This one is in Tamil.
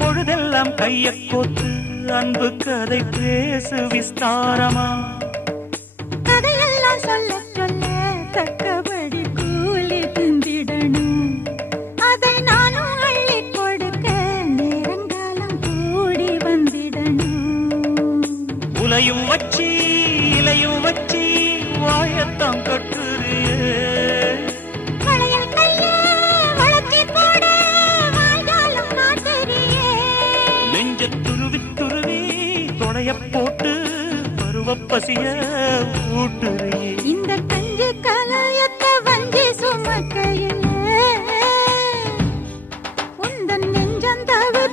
பொழுதெல்லாம் கைய கோத்து அன்பு கதை பேசு விஸ்தாரமா. கதையெல்லாம் சொல்ல சொல்ல தக்கபடி கூலி திந்திடணும். அதை நானும் அள்ளி கொடுக்க நேரங்காலம் கூடி வந்திடணும். உலையும் வச்சி இலையும் வச்சி வாழத்தான் கட்டுறியே. வளையல் கையே வளைச்சி போட வாய்காலம் காட்டுறியே. நெஞ்ச துருவி துருவி தொடைய போட்டு பருவ பசிய ஊட்டுறியே. இந்த கஞ்சி கலையத்தை வஞ்சி சுமக்கையில் உந்தன் நெஞ்சம் தவிர